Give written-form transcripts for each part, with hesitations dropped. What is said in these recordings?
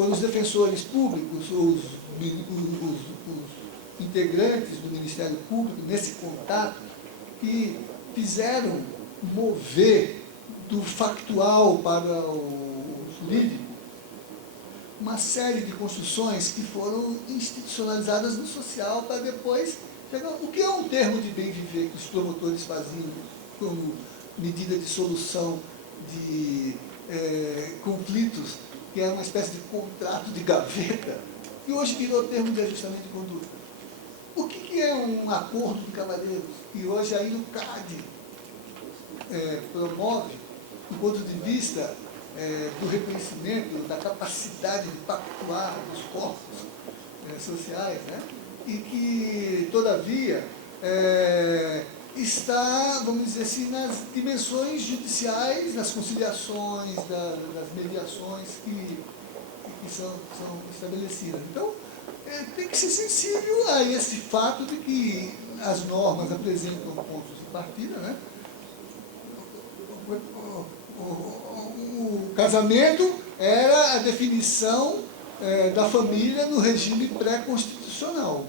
foram os defensores públicos, os integrantes do Ministério Público, nesse contato, que fizeram mover do factual para o jurídico uma série de construções que foram institucionalizadas no social para depois chegar. O que é um termo de bem viver que os promotores faziam como medida de solução de conflitos, que era uma espécie de contrato de gaveta, que hoje virou termo de ajustamento de conduta. O que é um acordo de cavalheiros, que hoje aí o CAD promove, do ponto de vista do reconhecimento, da capacidade de pactuar dos corpos sociais, né? E que, todavia, está, vamos dizer assim, nas dimensões judiciais, nas conciliações, das mediações que são estabelecidas. Então, tem que ser sensível a esse fato de que as normas apresentam pontos de partida, né? O casamento era a definição da família no regime pré-constitucional,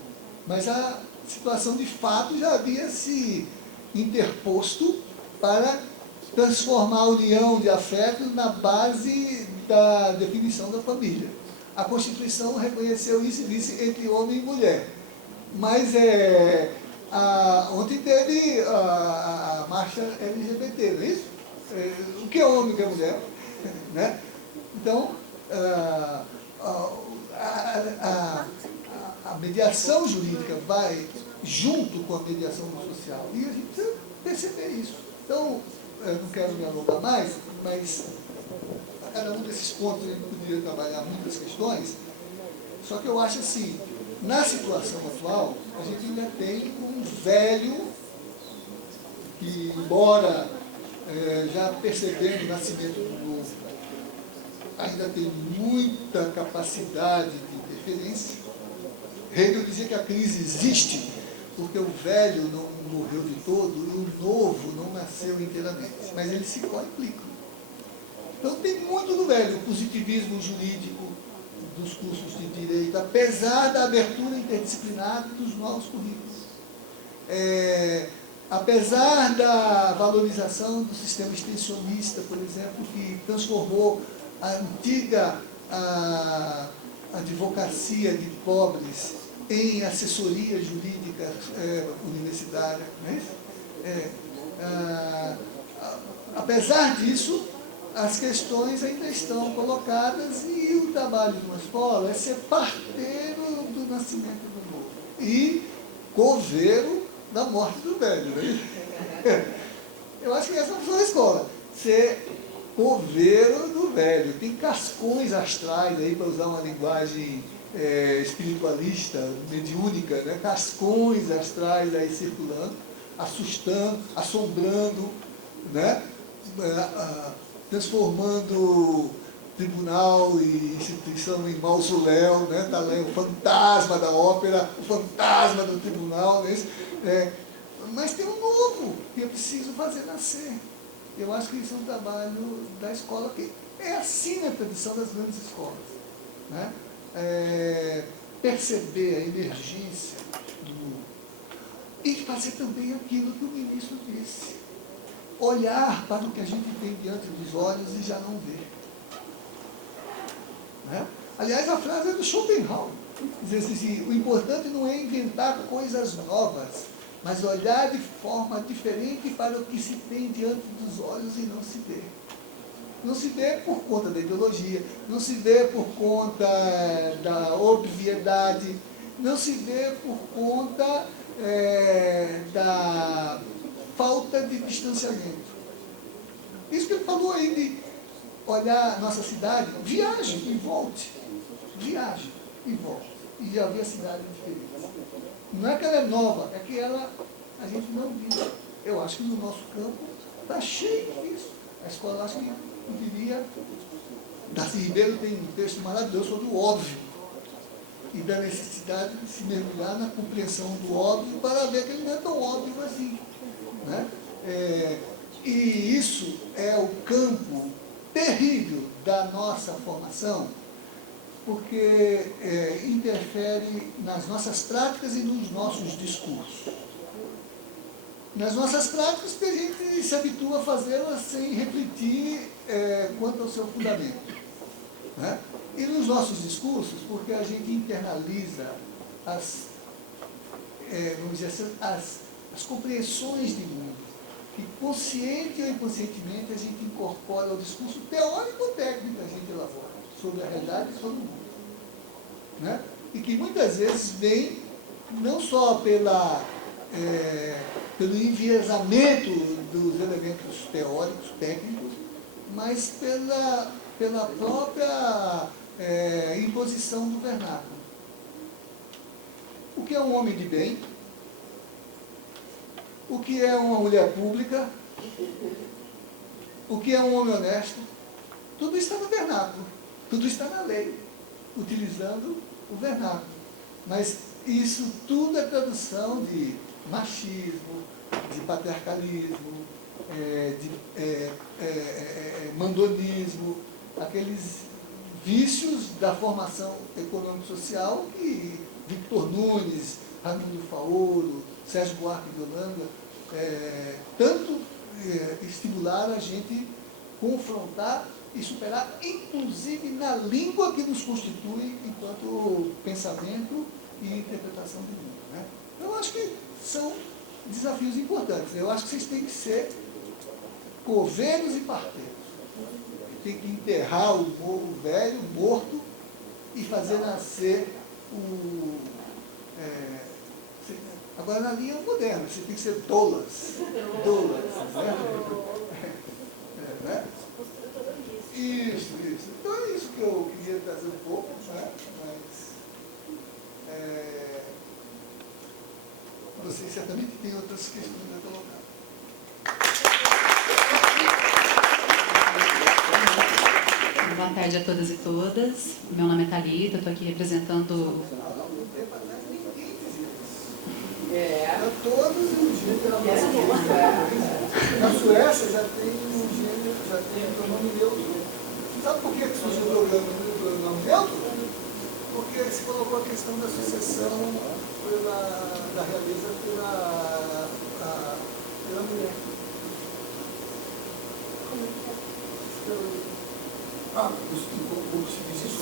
mas a situação de fato já havia se interposto para transformar a união de afetos na base da definição da família. A Constituição reconheceu isso e disse entre homem e mulher. Mas ontem teve a marcha LGBT, não é isso? O que é homem e o que é mulher? Né? Então, a mediação jurídica vai junto com a mediação social. E a gente precisa perceber isso. Então, eu não quero me alongar mais, mas a cada um desses pontos a gente poderia trabalhar muitas questões, só que eu acho assim, na situação atual, a gente ainda tem um velho que, embora já percebendo o nascimento do novo, ainda tem muita capacidade de interferência. Hegel dizia que a crise existe porque o velho não morreu de todo e o novo não nasceu inteiramente, mas ele se complica. Então tem muito do velho, o positivismo jurídico dos cursos de direito, apesar da abertura interdisciplinar dos novos currículos. Apesar da valorização do sistema extensionista, por exemplo, que transformou a antiga advocacia de pobres em assessoria jurídica universitária. Né? Apesar disso, as questões ainda estão colocadas e o trabalho de uma escola é ser parteiro do nascimento do novo e coveiro da morte do velho. Né? Eu acho que essa é a escola, ser coveiro do velho. Tem cascões astrais aí, para usar uma linguagem espiritualista, mediúnica, né? Cascões astrais aí circulando, assustando, assombrando, né? Transformando tribunal e instituição em mausoléu, né? Tá lá o fantasma da ópera, o fantasma do tribunal, né? Mas tem um novo que eu preciso fazer nascer. Eu acho que isso é um trabalho da escola, que é assim a tradição das grandes escolas. Né? Perceber a emergência e fazer também aquilo que o ministro disse. Olhar para o que a gente tem diante dos olhos e já não ver. Né? Aliás, a frase é do Schopenhauer. Diz assim, o importante não é inventar coisas novas, mas olhar de forma diferente para o que se tem diante dos olhos e não se vê. Não se vê por conta da ideologia, não se vê por conta da obviedade, não se vê por conta da falta de distanciamento. Isso que ele falou aí de olhar a nossa cidade, viaje e volte. Viaje e volte. E já vi a cidade diferente. Não é que ela é nova, é que a gente não viu. Eu acho que no nosso campo está cheio disso. A escola, acho que poderia... Darcy Ribeiro tem um texto maravilhoso sobre o óbvio e da necessidade de se mergulhar na compreensão do óbvio para ver que ele não é tão óbvio assim. Né? E isso é o campo terrível da nossa formação, porque interfere nas nossas práticas e nos nossos discursos. Nas nossas práticas, porque a gente se habitua a fazê-las sem refletir quanto ao seu fundamento. Né? E nos nossos discursos, porque a gente internaliza vamos dizer assim, as compreensões de mundo, que consciente ou inconscientemente a gente incorpora ao discurso teórico ou técnico que a gente elabora sobre a realidade e sobre o mundo. Né? E que muitas vezes vem não só pelo enviesamento dos elementos teóricos, técnicos, mas pela própria imposição do vernáculo. O que é um homem de bem? O que é uma mulher pública? O que é um homem honesto? Tudo está no vernáculo, tudo está na lei, utilizando o vernáculo. Mas isso tudo é tradução de machismo, de patriarcalismo, de mandonismo, aqueles vícios da formação econômico-social que Victor Nunes, Raimundo Faoro, Sérgio Buarque de Holanda, tanto estimularam a gente confrontar e superar, inclusive na língua que nos constitui enquanto pensamento e interpretação do mundo. Né? Eu acho que são desafios importantes. Eu acho que vocês têm que ser coveiros e parteiros. Tem que enterrar o velho, morto, e fazer nascer agora na linha moderna, você tem que ser doulas. Né? Isso. Então é isso que eu queria trazer um pouco, né? Mas vocês certamente têm outras questões a colocar. Boa tarde a todas e todas. Meu nome é Thalita, estou aqui representando... Todos os gêneros. Na Suécia já tem um gênero, já tem um pronome neutro. Sabe por que surgiu o pronome neutro? Porque se colocou a questão da sucessão da realeza pela mulher. Como se diz isso?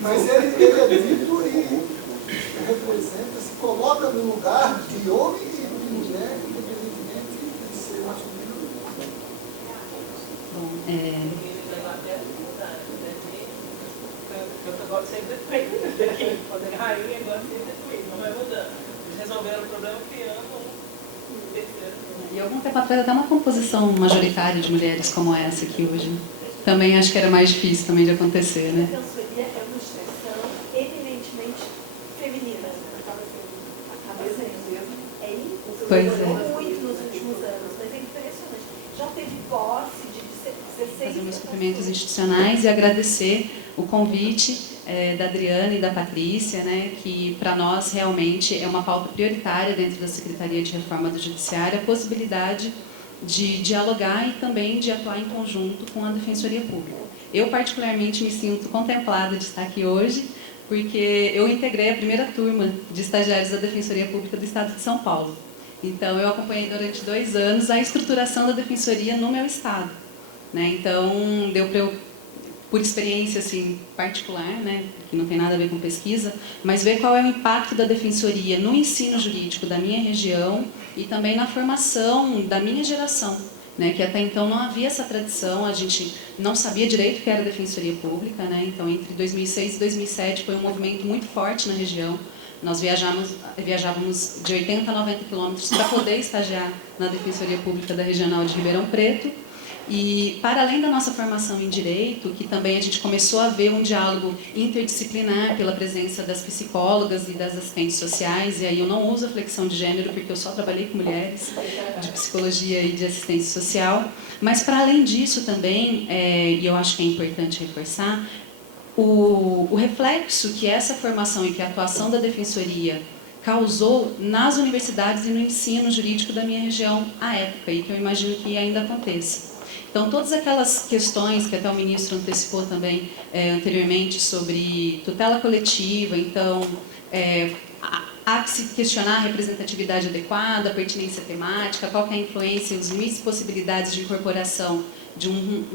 Mas ele é dito e representa, se coloca no lugar de homem e de mulher, independentemente de ser masculino. Bom, resolveram o problema criando e algum tempo atrás até uma composição majoritária de mulheres como essa aqui hoje. Também acho que era mais difícil também de acontecer, né? A cansoria é uma expressão eminentemente feminina. Acaba sendo mesmo. Pois Muito nos últimos anos, mas é impressionante. Já teve posse de 16... Fazer meus cumprimentos institucionais e agradecer o convite da Adriana e da Patrícia, né, que para nós realmente é uma pauta prioritária dentro da Secretaria de Reforma do Judiciário, a possibilidade de dialogar e também de atuar em conjunto com a Defensoria Pública. Eu particularmente me sinto contemplada de estar aqui hoje, porque eu integrei a primeira turma de estagiários da Defensoria Pública do Estado de São Paulo. Então eu acompanhei durante 2 anos a estruturação da Defensoria no meu estado. Né? Então deu para eu, por experiência assim, particular, né, que não tem nada a ver com pesquisa, mas ver qual é o impacto da Defensoria no ensino jurídico da minha região e também na formação da minha geração, né, que até então não havia essa tradição, a gente não sabia direito o que era Defensoria Pública, né, então entre 2006 e 2007 foi um movimento muito forte na região. Nós viajávamos de 80 a 90 quilômetros para poder estagiar na Defensoria Pública da Regional de Ribeirão Preto. E, para além da nossa formação em Direito, que também a gente começou a ver um diálogo interdisciplinar pela presença das psicólogas e das assistentes sociais, e aí eu não uso a flexão de gênero, porque eu só trabalhei com mulheres de psicologia e de assistência social, mas, para além disso também, e eu acho que é importante reforçar, o reflexo que essa formação e que a atuação da Defensoria causou nas universidades e no ensino jurídico da minha região à época, e que eu imagino que ainda aconteça. Então, todas aquelas questões que até o ministro antecipou também anteriormente sobre tutela coletiva, então, há que se questionar a representatividade adequada, a pertinência temática, qual que é a influência, os limites e possibilidades de incorporação de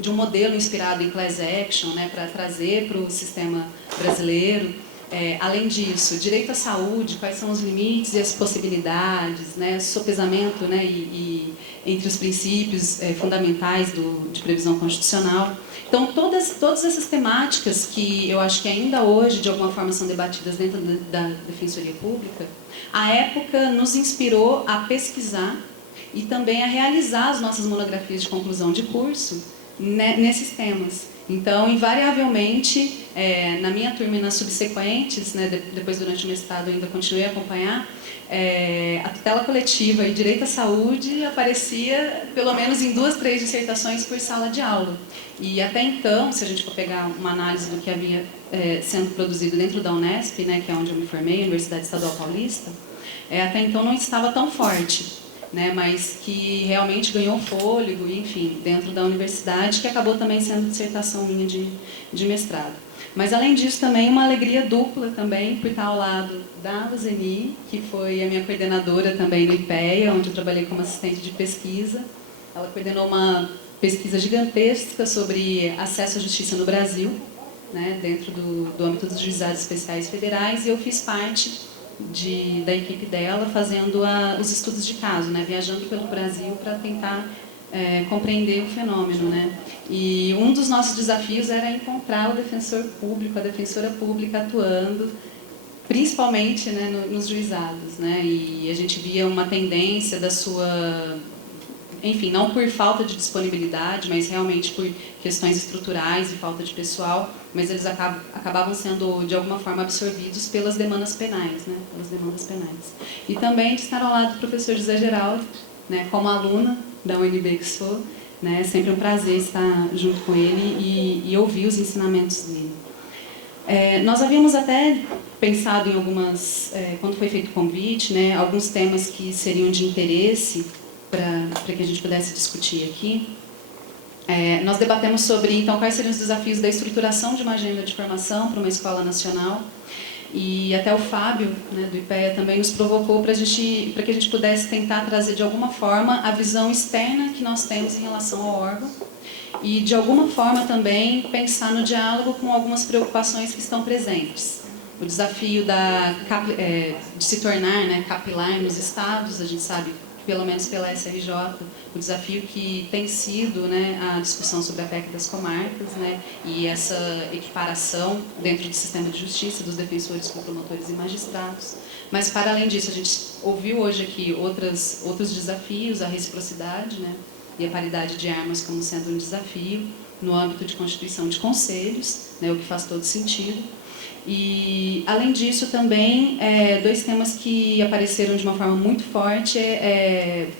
um modelo inspirado em class action, né, para trazer para o sistema brasileiro. Além disso, direito à saúde, quais são os limites e as possibilidades, né, sopesamento, né, entre os princípios fundamentais de previsão constitucional. Então, todas essas temáticas que eu acho que ainda hoje, de alguma forma, são debatidas dentro da Defensoria Pública, a época nos inspirou a pesquisar e também a realizar as nossas monografias de conclusão de curso nesses temas. Então, invariavelmente, na minha turma e nas subsequentes, né, depois durante o mestrado eu ainda continuei a acompanhar, a tutela coletiva e direito à saúde aparecia pelo menos em 2, 3 dissertações por sala de aula. E até então, se a gente for pegar uma análise do que havia sendo produzido dentro da Unesp, né, que é onde eu me formei, Universidade Estadual Paulista, até então não estava tão forte. Né, mas que realmente ganhou fôlego, enfim, dentro da universidade, que acabou também sendo dissertação minha de mestrado. Mas, além disso, também uma alegria dupla também por estar ao lado da Luzeni, que foi a minha coordenadora também no IPEA, onde eu trabalhei como assistente de pesquisa. Ela coordenou uma pesquisa gigantesca sobre acesso à justiça no Brasil, né, dentro do âmbito dos juizados especiais federais, e eu fiz parte da equipe dela, fazendo os estudos de caso, né, viajando pelo Brasil para tentar compreender o fenômeno, né. E um dos nossos desafios era encontrar o defensor público, a defensora pública atuando, principalmente, né, nos juizados, né, e a gente via uma tendência da sua... Enfim, não por falta de disponibilidade, mas realmente por questões estruturais e falta de pessoal, mas eles acabavam sendo, de alguma forma, absorvidos pelas demandas penais, né? Pelas demandas penais. E também de estar ao lado do professor José Geraldo, né? Como aluna da UNB que sou, né? É sempre um prazer estar junto com ele e ouvir os ensinamentos dele. Nós havíamos até pensado em algumas, quando foi feito o convite, né? Alguns temas que seriam de interesse para que a gente pudesse discutir aqui. Nós debatemos sobre, então, quais seriam os desafios da estruturação de uma agenda de formação para uma escola nacional. E até o Fábio, né, do IPEA, também nos provocou para que a gente pudesse tentar trazer, de alguma forma, a visão externa que nós temos em relação ao órgão e, de alguma forma, também pensar no diálogo com algumas preocupações que estão presentes. O desafio de se tornar, né, capilar nos estados, a gente sabe, pelo menos pela SRJ, o desafio que tem sido, né, a discussão sobre a PEC das comarcas, né, e essa equiparação dentro do sistema de justiça dos defensores com promotores e magistrados. Mas, para além disso, a gente ouviu hoje aqui outros desafios, a reciprocidade, né, e a paridade de armas como sendo um desafio no âmbito de constituição de conselhos, né, o que faz todo sentido. E, além disso, também, 2 temas que apareceram de uma forma muito forte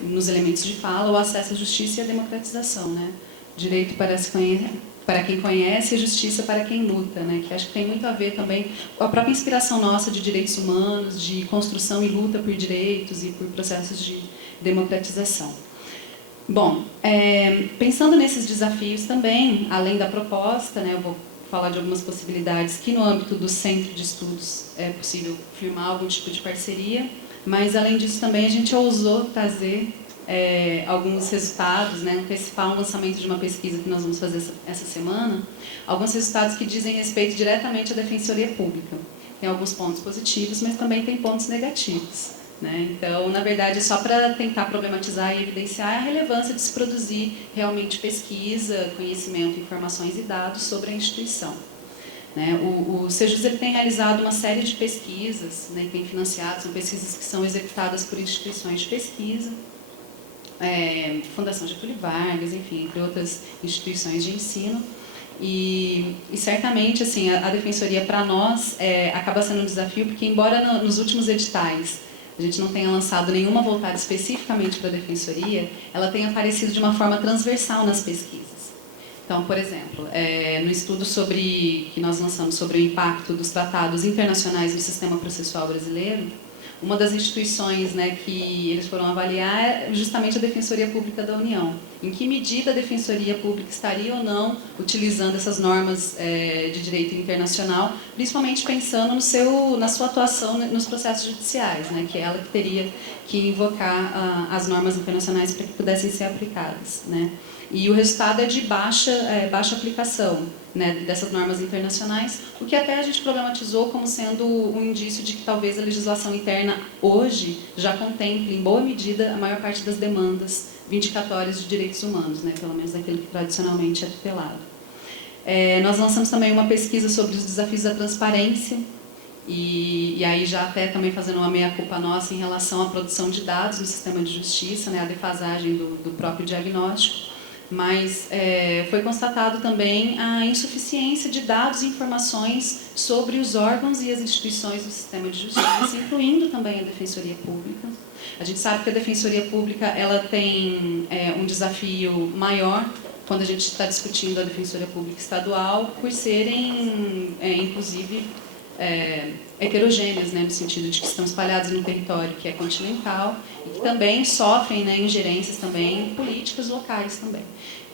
nos elementos de fala, o acesso à justiça e a democratização, né? Direito para quem conhece e justiça para quem luta, né? Que acho que tem muito a ver também com a própria inspiração nossa de direitos humanos, de construção e luta por direitos e por processos de democratização. Bom, pensando nesses desafios também, além da proposta, né, eu vou falar de algumas possibilidades que no âmbito do centro de estudos é possível firmar algum tipo de parceria, mas além disso também a gente ousou trazer alguns resultados, né, antecipar um lançamento de uma pesquisa que nós vamos fazer essa semana, alguns resultados que dizem respeito diretamente à Defensoria Pública. Tem alguns pontos positivos, mas também tem pontos negativos, né? Então, na verdade, é só para tentar problematizar e evidenciar a relevância de se produzir realmente pesquisa, conhecimento, informações e dados sobre a instituição. Né? O Sejus ele tem realizado uma série de pesquisas, né, que tem financiado, são pesquisas que são executadas por instituições de pesquisa, Fundação Getúlio Vargas, enfim, entre outras instituições de ensino. E certamente, assim, a Defensoria, para nós, acaba sendo um desafio, porque embora nos últimos editais a gente não tenha lançado nenhuma voltada especificamente para a Defensoria, ela tem aparecido de uma forma transversal nas pesquisas. Então, por exemplo, no estudo que nós lançamos sobre o impacto dos tratados internacionais no sistema processual brasileiro, uma das instituições, né, que eles foram avaliar é justamente a Defensoria Pública da União. Em que medida a Defensoria Pública estaria ou não utilizando essas normas de direito internacional, principalmente pensando na sua atuação nos processos judiciais, né, que é ela que teria que invocar as normas internacionais para que pudessem ser aplicadas, né. E o resultado é de baixa aplicação, né, dessas normas internacionais, o que até a gente problematizou como sendo um indício de que talvez a legislação interna hoje já contemple, em boa medida, a maior parte das demandas vindicatórias de direitos humanos, né, pelo menos daquilo que tradicionalmente é tutelado. Nós lançamos também uma pesquisa sobre os desafios da transparência, e aí já até também fazendo uma meia-culpa nossa em relação à produção de dados no sistema de justiça, né, a defasagem do próprio diagnóstico. Mas foi constatado também a insuficiência de dados e informações sobre os órgãos e as instituições do sistema de justiça, incluindo também a Defensoria Pública. A gente sabe que a Defensoria Pública ela tem um desafio maior quando a gente está discutindo a Defensoria Pública Estadual, por serem, inclusive, heterogêneas, né, no sentido de que estão espalhados no território que é continental e que também sofrem, né, ingerências também políticas locais também.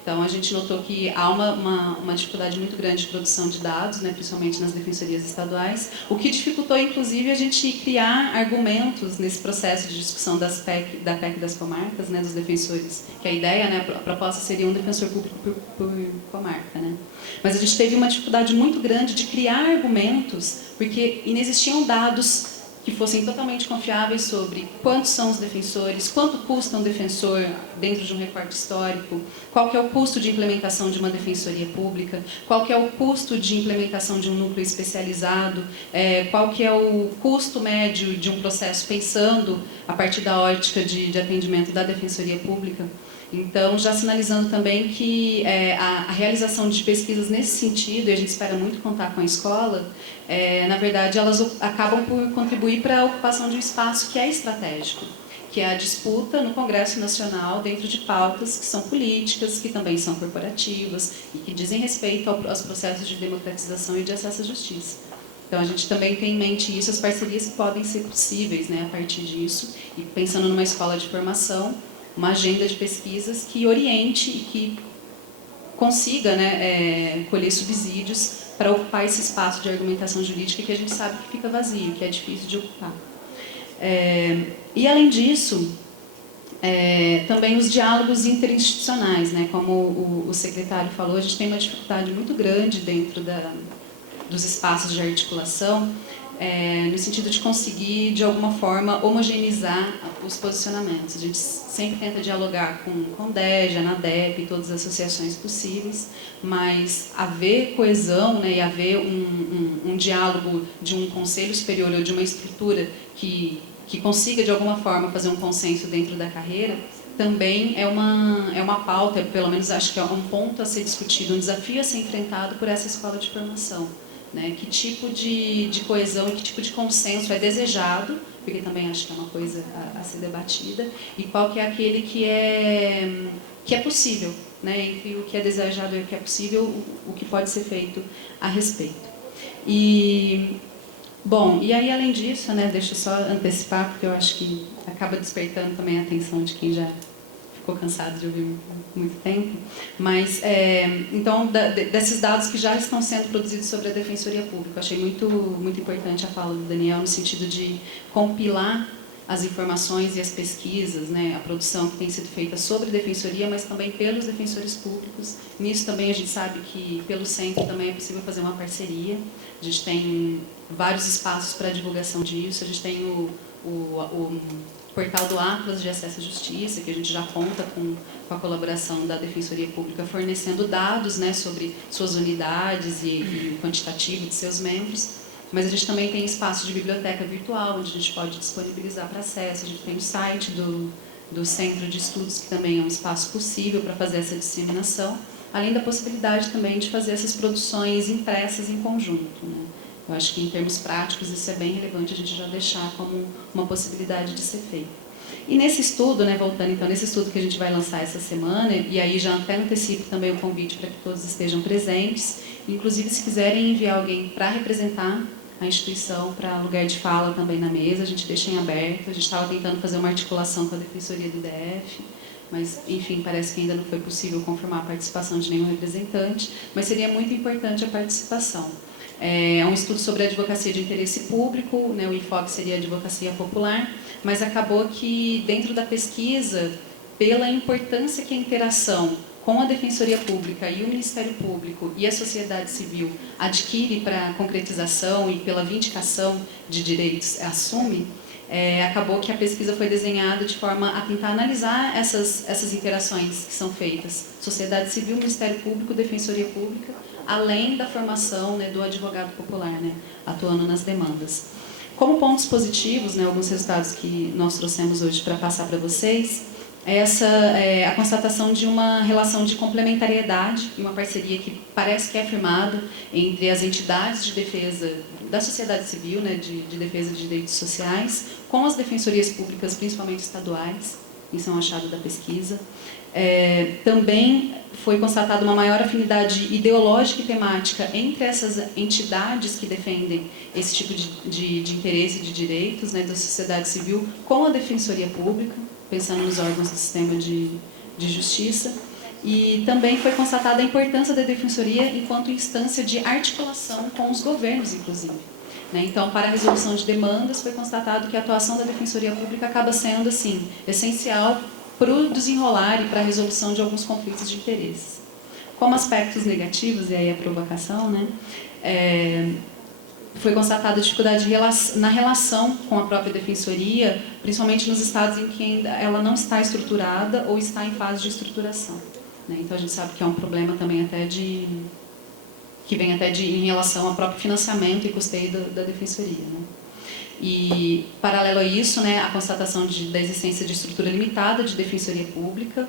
Então, a gente notou que há uma dificuldade muito grande de produção de dados, né, principalmente nas defensorias estaduais, o que dificultou, inclusive, a gente criar argumentos nesse processo de discussão da PEC das comarcas, né, dos defensores, que a ideia, né, a proposta seria um defensor público por comarca, né. Mas a gente teve uma dificuldade muito grande de criar argumentos, porque inexistiam dados que fossem totalmente confiáveis sobre quantos são os defensores, quanto custa um defensor dentro de um recorte histórico, qual que é o custo de implementação de uma defensoria pública, qual que é o custo de implementação de um núcleo especializado, qual que é o custo médio de um processo pensando a partir da ótica de atendimento da defensoria pública. Então, já sinalizando também que a realização de pesquisas nesse sentido, e a gente espera muito contar com a escola, na verdade, elas acabam por contribuir para a ocupação de um espaço que é estratégico, que é a disputa no Congresso Nacional dentro de pautas que são políticas, que também são corporativas e que dizem respeito aos processos de democratização e de acesso à justiça. Então, a gente também tem em mente isso, as parcerias que podem ser possíveis, né, a partir disso, e pensando numa escola de formação, uma agenda de pesquisas que oriente e que consiga, né, colher subsídios para ocupar esse espaço de argumentação jurídica que a gente sabe que fica vazio, que é difícil de ocupar. E, além disso, também os diálogos interinstitucionais, né, como o secretário falou, a gente tem uma dificuldade muito grande dentro dos espaços de articulação, no sentido de conseguir, de alguma forma, homogeneizar os posicionamentos. A gente sempre tenta dialogar com o DEJ, a ANADEP e todas as associações possíveis, mas haver coesão, né, e haver um diálogo de um conselho superior ou de uma estrutura que consiga, de alguma forma, fazer um consenso dentro da carreira, também é uma pauta, pelo menos acho que é um ponto a ser discutido, um desafio a ser enfrentado por essa escola de formação. Né? Que tipo de coesão e que tipo de consenso é desejado, porque também acho que é uma coisa a ser debatida, e qual que é aquele que é possível, né? Entre o que é desejado e o que é possível, o que pode ser feito a respeito. Bom, e aí além disso, né, deixa eu só antecipar, porque eu acho que acaba despertando também a atenção de quem já ficou cansado de ouvir muito tempo, mas, então, desses dados que já estão sendo produzidos sobre a Defensoria Pública, eu achei muito importante a fala do Daniel, no sentido de compilar as informações e as pesquisas, né, a produção que tem sido feita sobre a Defensoria, mas também pelos defensores públicos. Nisso também a gente sabe que, pelo centro, também é possível fazer uma parceria. A gente tem vários espaços para a divulgação disso, a gente tem o portal do Atlas de Acesso à Justiça, que a gente já conta com a colaboração da Defensoria Pública, fornecendo dados, né, sobre suas unidades e o quantitativo de seus membros, mas a gente também tem espaço de biblioteca virtual, onde a gente pode disponibilizar para acesso, a gente tem o site do Centro de Estudos, que também é um espaço possível para fazer essa disseminação, além da possibilidade também de fazer essas produções impressas em conjunto, né. Eu acho que, em termos práticos, isso é bem relevante a gente já deixar como uma possibilidade de ser feito. E nesse estudo, né, voltando então, nesse estudo que a gente vai lançar essa semana, e aí já até antecipo também o convite para que todos estejam presentes, inclusive se quiserem enviar alguém para representar a instituição para lugar de fala também na mesa, a gente deixa em aberto, a gente estava tentando fazer uma articulação com a Defensoria do DF, mas, enfim, parece que ainda não foi possível confirmar a participação de nenhum representante, mas seria muito importante a participação. É um estudo sobre a advocacia de interesse público, né, o enfoque seria a advocacia popular, mas acabou que, dentro da pesquisa, pela importância que a interação com a Defensoria Pública e o Ministério Público e a sociedade civil adquire para a concretização e pela vindicação de direitos assume, acabou que a pesquisa foi desenhada de forma a tentar analisar essas interações que são feitas. Sociedade civil, Ministério Público, Defensoria Pública, além da formação, né, do advogado popular, né, atuando nas demandas. Como pontos positivos, né, alguns resultados que nós trouxemos hoje para passar para vocês, a constatação de uma relação de complementariedade e uma parceria que parece que é firmada entre as entidades de defesa da sociedade civil, né, de defesa de direitos sociais, com as defensorias públicas, principalmente estaduais. Isso é um achado da pesquisa. Também foi constatada uma maior afinidade ideológica e temática entre essas entidades que defendem esse tipo de interesse de direitos, né, da sociedade civil com a Defensoria Pública, pensando nos órgãos do sistema de justiça. E também foi constatada a importância da Defensoria enquanto instância de articulação com os governos, inclusive. Então, para a resolução de demandas, foi constatado que a atuação da Defensoria Pública acaba sendo, assim, essencial para o desenrolar e para a resolução de alguns conflitos de interesses. Como aspectos negativos, e aí a provocação, né, foi constatada dificuldade na relação com a própria Defensoria, principalmente nos estados em que ainda ela não está estruturada ou está em fase de estruturação. Então, a gente sabe que é um problema também que vem até em relação ao próprio financiamento e custeio da Defensoria. Né? E, paralelo a isso, né, a constatação da existência de estrutura limitada de Defensoria Pública,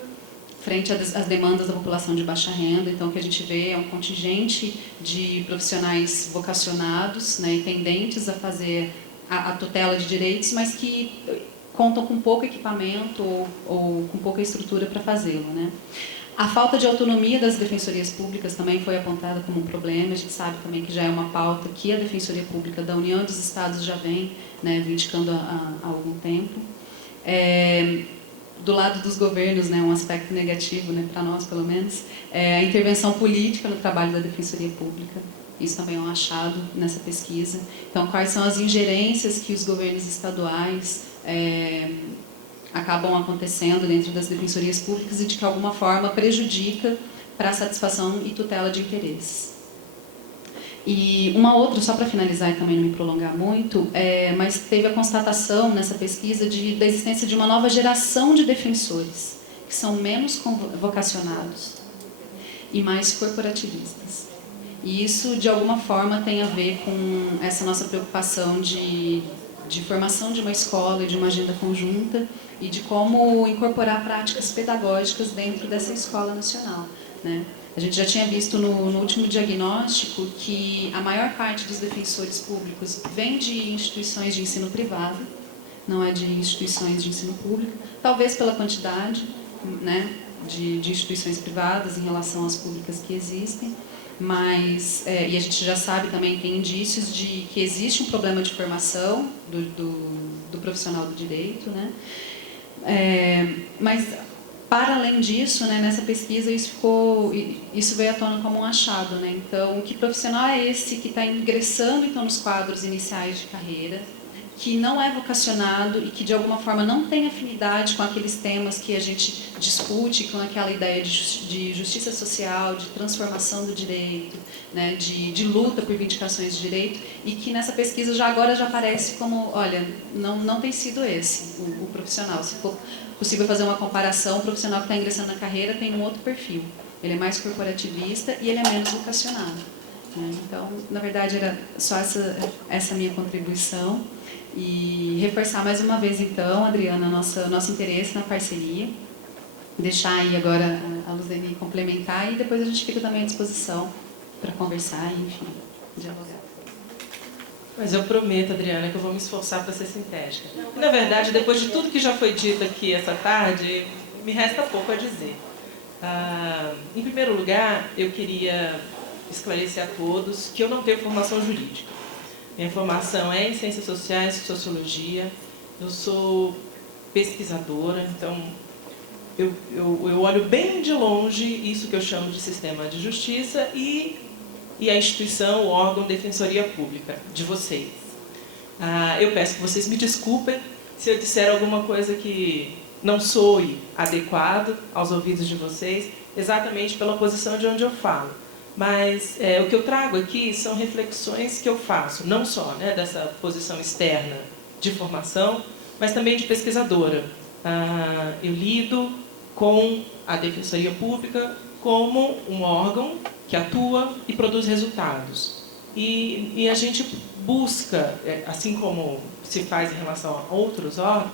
frente às demandas da população de baixa renda. Então, o que a gente vê é um contingente de profissionais vocacionados, né, e tendentes a fazer a tutela de direitos, mas que contam com pouco equipamento ou com pouca estrutura para fazê-lo. Né? A falta de autonomia das defensorias públicas também foi apontada como um problema. A gente sabe também que já é uma pauta que a Defensoria Pública da União e dos Estados já vem, né, vindicando há algum tempo. Do lado dos governos, né, um aspecto negativo, né, para nós pelo menos, a intervenção política no trabalho da Defensoria Pública. Isso também é um achado nessa pesquisa. Então, quais são as ingerências que os governos estaduais acabam acontecendo dentro das defensorias públicas e de que alguma forma prejudica para a satisfação e tutela de interesses. E uma outra, só para finalizar e também não me prolongar muito, mas teve a constatação nessa pesquisa da existência de uma nova geração de defensores, que são menos vocacionados e mais corporativistas. E isso, de alguma forma, tem a ver com essa nossa preocupação de formação de uma escola e de uma agenda conjunta e de como incorporar práticas pedagógicas dentro dessa escola nacional, né? A gente já tinha visto no último diagnóstico que a maior parte dos defensores públicos vem de instituições de ensino privado, não é de instituições de ensino público, talvez pela quantidade, né, de instituições privadas em relação às públicas que existem, mas, e a gente já sabe também, tem indícios de que existe um problema de formação do profissional do direito, né? Mas, para além disso, né, nessa pesquisa, isso veio à tona como um achado. Né? Então, que profissional é esse que está ingressando então, nos quadros iniciais de carreira, que não é vocacionado e que, de alguma forma, não tem afinidade com aqueles temas que a gente discute, com aquela ideia de justiça social, de transformação do direito, né, de luta por vindicações de direito, e que nessa pesquisa agora já aparece como, olha, não tem sido esse o profissional. Se for possível fazer uma comparação, o profissional que está ingressando na carreira tem um outro perfil. Ele é mais corporativista e ele é menos vocacionado. Né? Então, na verdade, era só essa minha contribuição. E reforçar mais uma vez, então, Adriana, nosso interesse na parceria. Deixar aí agora a Luzene complementar e depois a gente fica também à disposição para conversar e, enfim, dialogar. Mas eu prometo, Adriana, que eu vou me esforçar para ser sintética. E, na verdade, depois de tudo que já foi dito aqui essa tarde, me resta pouco a dizer. Em primeiro lugar, eu queria esclarecer a todos que eu não tenho formação jurídica. Minha formação é em Ciências Sociais e Sociologia. Eu sou pesquisadora, então eu olho bem de longe isso que eu chamo de sistema de justiça e a instituição, o órgão Defensoria Pública de vocês. Eu peço que vocês me desculpem se eu disser alguma coisa que não soe adequado aos ouvidos de vocês, exatamente pela posição de onde eu falo. Mas o que eu trago aqui são reflexões que eu faço, não só, né, dessa posição externa de formação, mas também de pesquisadora. Eu lido com a Defensoria Pública como um órgão que atua e produz resultados. E a gente busca, assim como se faz em relação a outros órgãos,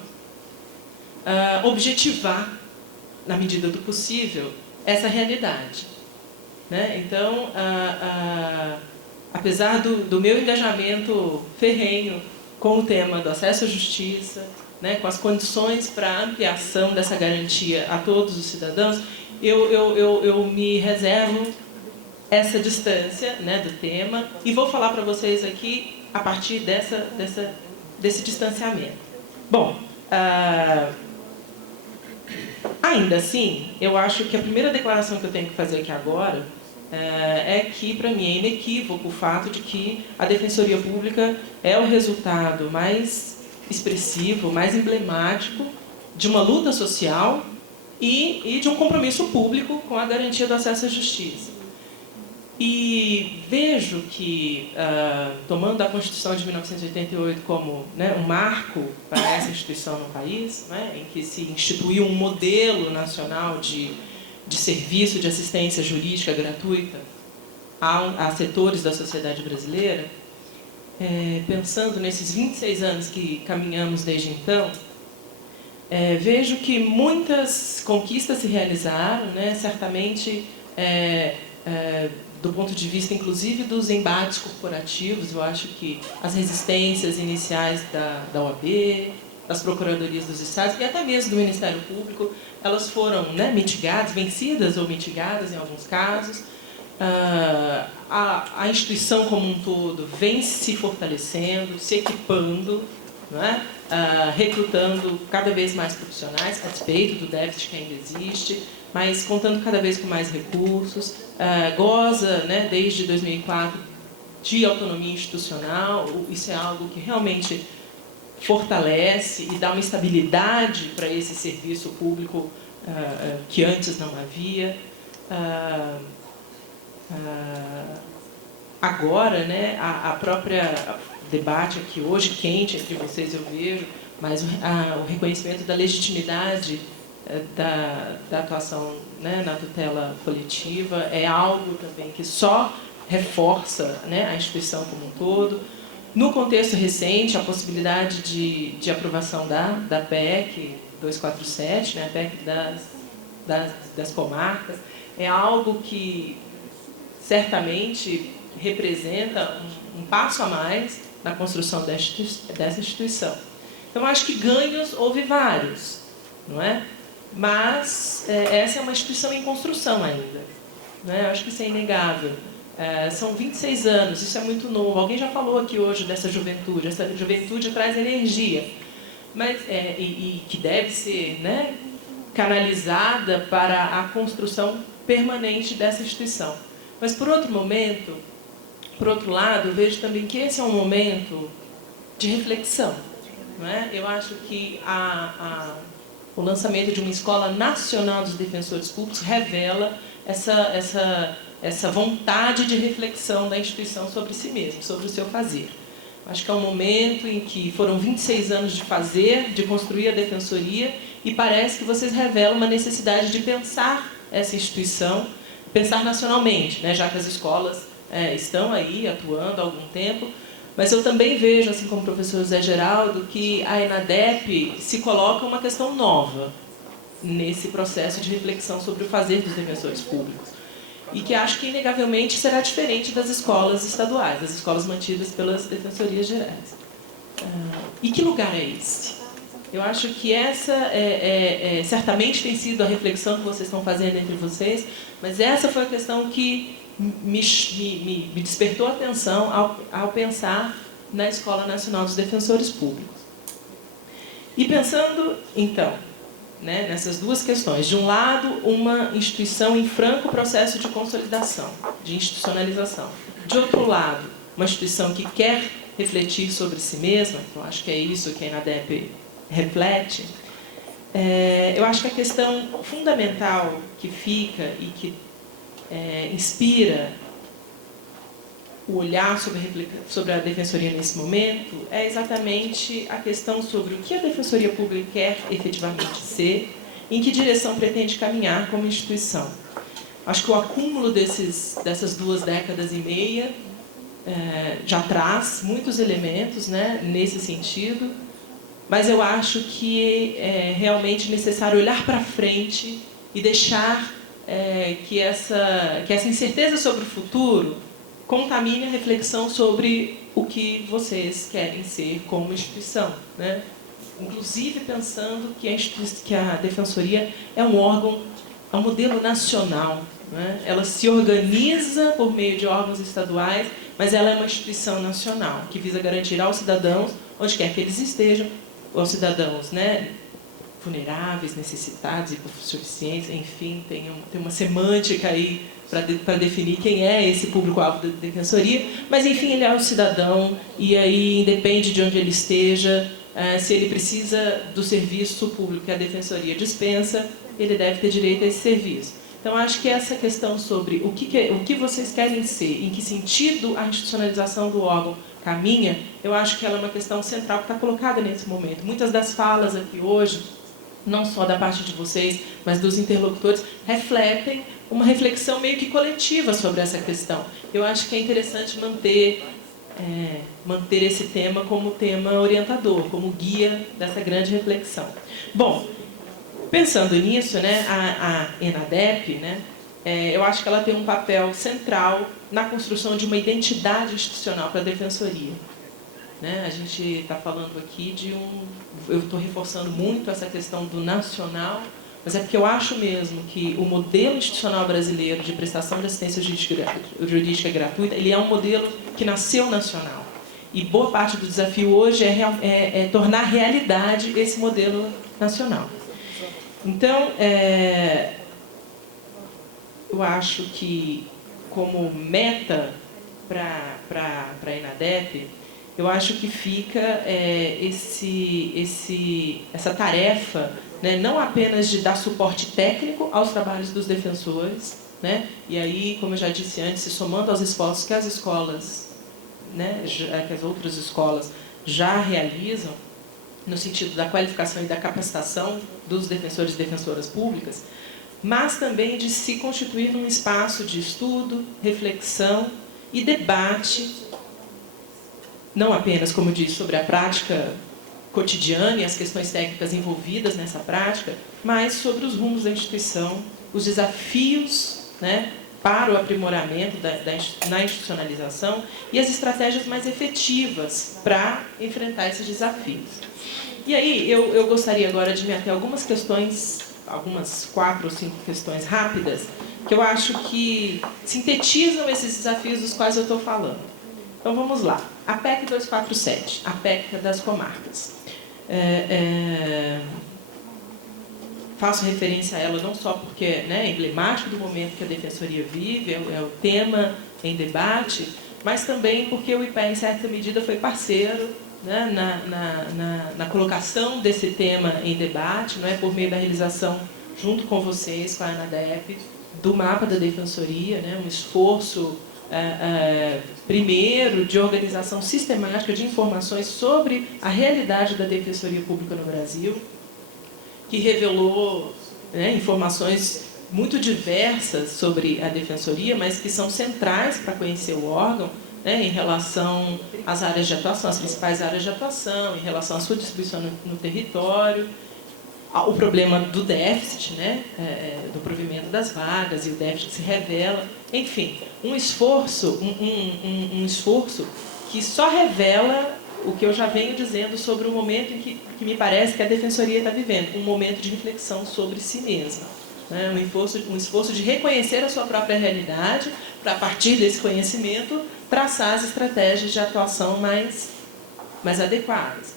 objetivar, na medida do possível, essa realidade. Né? Então, apesar do meu engajamento ferrenho com o tema do acesso à justiça, né, com as condições para a ampliação dessa garantia a todos os cidadãos, eu me reservo essa distância, né, do tema e vou falar para vocês aqui a partir desse distanciamento. Bom, ainda assim, eu acho que a primeira declaração que eu tenho que fazer aqui agora é que, para mim, é inequívoco o fato de que a Defensoria Pública é o resultado mais expressivo, mais emblemático de uma luta social e de um compromisso público com a garantia do acesso à justiça. E vejo que, tomando a Constituição de 1988 como, né, um marco para essa instituição no país, né, em que se instituiu um modelo nacional de serviço de assistência jurídica gratuita a setores da sociedade brasileira, pensando nesses 26 anos que caminhamos desde então, vejo que muitas conquistas se realizaram, né, certamente do ponto de vista, inclusive, dos embates corporativos. Eu acho que as resistências iniciais da OAB, das procuradorias dos estados e até mesmo do Ministério Público, elas foram, né, mitigadas, vencidas ou mitigadas em alguns casos. A instituição como um todo vem se fortalecendo, se equipando, não é? Recrutando cada vez mais profissionais, a despeito do déficit que ainda existe, mas contando cada vez com mais recursos, goza, né, desde 2004 de autonomia institucional. Isso é algo que realmente fortalece e dá uma estabilidade para esse serviço público que antes não havia. Agora, né, a própria debate aqui hoje, quente entre vocês, eu vejo, mas o reconhecimento da legitimidade da atuação, né, na tutela coletiva é algo também que só reforça, né, a instituição como um todo. No contexto recente, a possibilidade de aprovação da PEC 247, né, a PEC das comarcas, é algo que certamente representa um passo a mais na construção dessa instituição. Então, acho que ganhos houve vários, não é? Mas essa é uma instituição em construção ainda, não é? Acho que isso é inegável. São 26 anos, isso é muito novo. Alguém já falou aqui hoje dessa juventude. Essa juventude traz energia, mas, e que deve ser, né, canalizada para a construção permanente dessa instituição. Mas, por outro lado, eu vejo também que esse é um momento de reflexão. Não é? Eu acho que o lançamento de uma Escola Nacional dos Defensores Públicos revela essa vontade de reflexão da instituição sobre si mesma, sobre o seu fazer. Acho que é um momento em que foram 26 anos de fazer, de construir a Defensoria, e parece que vocês revelam uma necessidade de pensar essa instituição, pensar nacionalmente, né, já que as escolas estão aí atuando há algum tempo. Mas eu também vejo, assim como o professor José Geraldo, que a ENADEP se coloca uma questão nova nesse processo de reflexão sobre o fazer dos defensores públicos. E que acho que, inegavelmente, será diferente das escolas estaduais, das escolas mantidas pelas defensorias gerais. E que lugar é esse? Eu acho que essa certamente tem sido a reflexão que vocês estão fazendo entre vocês, mas essa foi a questão que me despertou a atenção ao pensar na Escola Nacional dos Defensores Públicos. E pensando, então, né, nessas duas questões, de um lado, uma instituição em franco processo de consolidação, de institucionalização. De outro lado, uma instituição que quer refletir sobre si mesma, eu acho que é isso que a ENADEP reflete. Eu acho que a questão fundamental que fica e que inspira o olhar sobre a Defensoria nesse momento é exatamente a questão sobre o que a Defensoria Pública quer efetivamente ser, em que direção pretende caminhar como instituição. Acho que o acúmulo dessas 2 décadas e meia já traz muitos elementos, né, nesse sentido, mas eu acho que é realmente necessário olhar para frente e deixar que essa incerteza sobre o futuro contamine a reflexão sobre o que vocês querem ser como instituição, né? Inclusive pensando que a Defensoria é um órgão, é um modelo nacional, né? Ela se organiza por meio de órgãos estaduais, mas ela é uma instituição nacional, que visa garantir aos cidadãos, onde quer que eles estejam, aos cidadãos, né, vulneráveis, necessitados, hipossuficientes, enfim, tem uma semântica aí para definir quem é esse público-alvo da Defensoria, mas, enfim, ele é um cidadão e aí independe de onde ele esteja, se ele precisa do serviço público que a Defensoria dispensa, ele deve ter direito a esse serviço. Então, acho que essa questão sobre o que vocês querem ser, em que sentido a institucionalização do órgão caminha, eu acho que ela é uma questão central que está colocada nesse momento. Muitas das falas aqui hoje, não só da parte de vocês, mas dos interlocutores, refletem uma reflexão meio que coletiva sobre essa questão. Eu acho que é interessante manter esse tema como tema orientador, como guia dessa grande reflexão. Bom, pensando nisso, né, a ENADEP, né, eu acho que ela tem um papel central na construção de uma identidade institucional para a Defensoria. Né? A gente está falando aqui eu estou reforçando muito essa questão do nacional, mas é porque eu acho mesmo que o modelo institucional brasileiro de prestação de assistência jurídica gratuita, ele é um modelo que nasceu nacional. E boa parte do desafio hoje é tornar realidade esse modelo nacional. Então, eu acho que, como meta para a ENADEP, eu acho que fica essa tarefa, né, não apenas de dar suporte técnico aos trabalhos dos defensores, né, e aí, como eu já disse antes, se somando aos esforços que as escolas, né, que as outras escolas já realizam, no sentido da qualificação e da capacitação dos defensores e defensoras públicas, mas também de se constituir num espaço de estudo, reflexão e debate, não apenas, como eu disse, sobre a prática cotidiana e as questões técnicas envolvidas nessa prática, mas sobre os rumos da instituição, os desafios, né, para o aprimoramento na institucionalização e as estratégias mais efetivas para enfrentar esses desafios. E aí, eu gostaria agora de me ater a algumas questões, algumas 4 ou 5 questões rápidas, que eu acho que sintetizam esses desafios dos quais eu estou falando. Então, vamos lá. A PEC 247, a PEC das comarcas. Faço referência a ela não só porque, né, é emblemático do momento que a Defensoria vive, é o tema em debate, mas também porque o IPE, em certa medida, foi parceiro, né, na colocação desse tema em debate, não é, por meio da realização, junto com vocês, com a ENADEP, do mapa da Defensoria, né, um esforço, primeiro, de organização sistemática de informações sobre a realidade da Defensoria Pública no Brasil, que revelou, né, informações muito diversas sobre a Defensoria, mas que são centrais para conhecer o órgão, né, em relação às áreas de atuação, as principais áreas de atuação, em relação à sua distribuição no território, o problema do déficit, né, do provimento das vagas, e o déficit se revela. Enfim, um esforço que só revela o que eu já venho dizendo sobre o momento em que me parece que a Defensoria está vivendo, um momento de reflexão sobre si mesma. Né, um esforço de reconhecer a sua própria realidade, para, a partir desse conhecimento, traçar as estratégias de atuação mais mais adequadas.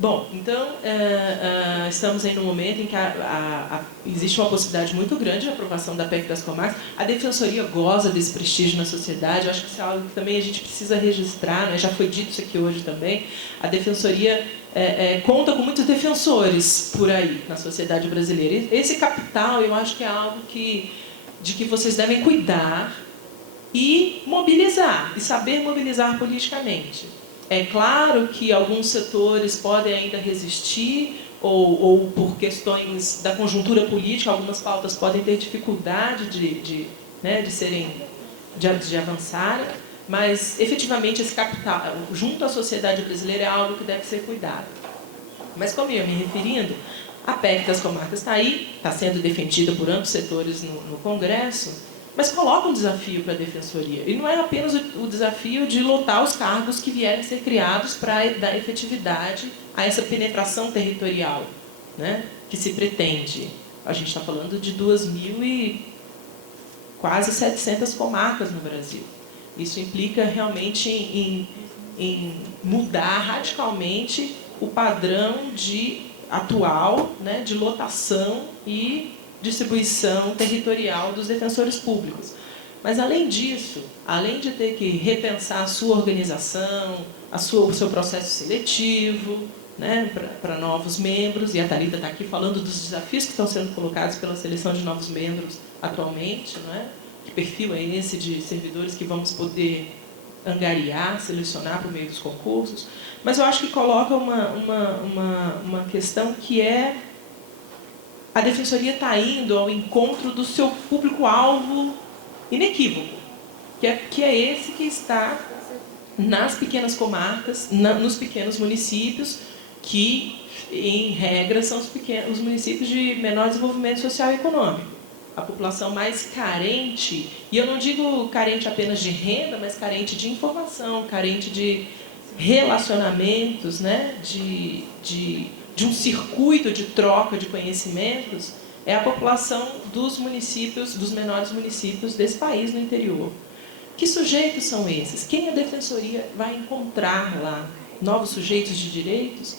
Bom, então, estamos aí num momento em que existe uma possibilidade muito grande de aprovação da PEC das comarcas. A Defensoria goza desse prestígio na sociedade. Eu acho que isso é algo que também a gente precisa registrar, né? Já foi dito isso aqui hoje também. A Defensoria conta com muitos defensores por aí na sociedade brasileira. Esse capital, eu acho que é algo de que vocês devem cuidar e mobilizar, e saber mobilizar politicamente. É claro que alguns setores podem ainda resistir, ou por questões da conjuntura política, algumas pautas podem ter dificuldade de avançar, mas efetivamente esse capital, junto à sociedade brasileira, é algo que deve ser cuidado. Mas como eu ia me referindo, a PEC das comarcas está aí, está sendo defendida por amplos setores no Congresso, mas coloca um desafio para a Defensoria. E não é apenas o desafio de lotar os cargos que vierem a ser criados para dar efetividade a essa penetração territorial, né, que se pretende. A gente está falando de 2.000 e quase 700 comarcas no Brasil. Isso implica realmente em mudar radicalmente o padrão atual, né, de lotação e distribuição territorial dos defensores públicos. Mas, além disso, além de ter que repensar a sua organização, o seu processo seletivo, né, para novos membros, e a Thalita está aqui falando dos desafios que estão sendo colocados pela seleção de novos membros atualmente, não é? Que perfil é esse de servidores que vamos poder angariar, selecionar por meio dos concursos? Mas eu acho que coloca uma questão que é: a Defensoria está indo ao encontro do seu público-alvo inequívoco, que é esse que está nas pequenas comarcas, nos pequenos municípios, que, em regra, são os municípios de menor desenvolvimento social e econômico. A população mais carente, e eu não digo carente apenas de renda, mas carente de informação, carente de relacionamentos, né, de um circuito de troca de conhecimentos, é a população dos municípios, dos menores municípios desse país no interior. Que sujeitos são esses? Quem a Defensoria vai encontrar lá? Novos sujeitos de direitos?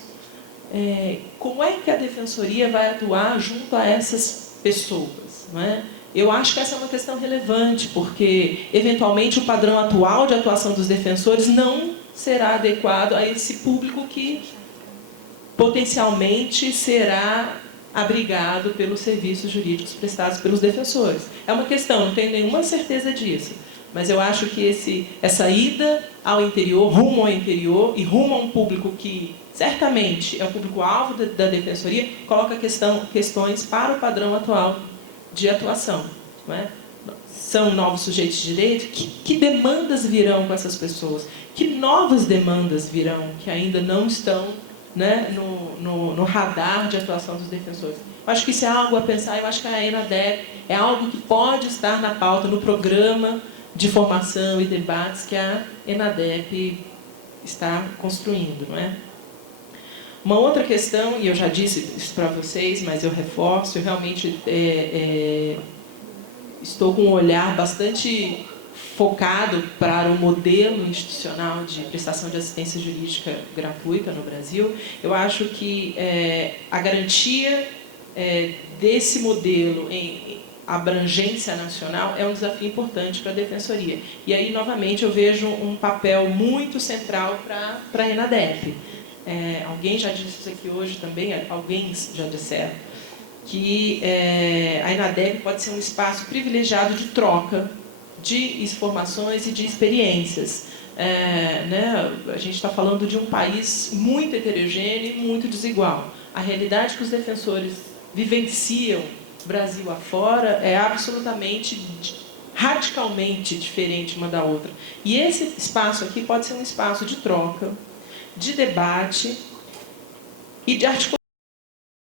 Como é que a Defensoria vai atuar junto a essas pessoas? Não é? Eu acho que essa é uma questão relevante, porque, eventualmente, o padrão atual de atuação dos defensores não será adequado a esse público que potencialmente será abrigado pelos serviços jurídicos prestados pelos defensores. É uma questão, não tenho nenhuma certeza disso, mas eu acho que essa ida ao interior, rumo ao interior e rumo a um público que certamente é o público-alvo da Defensoria, coloca questões para o padrão atual de atuação. Não é? São novos sujeitos de direito? Que demandas virão com essas pessoas? Que novas demandas virão que ainda não estão, né, no radar de atuação dos defensores? Eu acho que isso é algo a pensar. Eu acho que a ENADEP é algo que pode estar na pauta, no programa de formação e debates que a ENADEP está construindo. Não é? Uma outra questão, e eu já disse isso para vocês, mas eu reforço, eu realmente estou com um olhar bastante focado para o modelo institucional de prestação de assistência jurídica gratuita no Brasil. Eu acho que a garantia desse modelo em abrangência nacional é um desafio importante para a Defensoria. E aí, novamente, eu vejo um papel muito central para a ENADEP. Alguém já disse isso aqui hoje também, alguém já disseram, que a ENADEP pode ser um espaço privilegiado de troca de informações e de experiências. Né? A gente está falando de um país muito heterogêneo e muito desigual. A realidade que os defensores vivenciam Brasil afora é absolutamente, radicalmente diferente uma da outra. E esse espaço aqui pode ser um espaço de troca, de debate e de articulação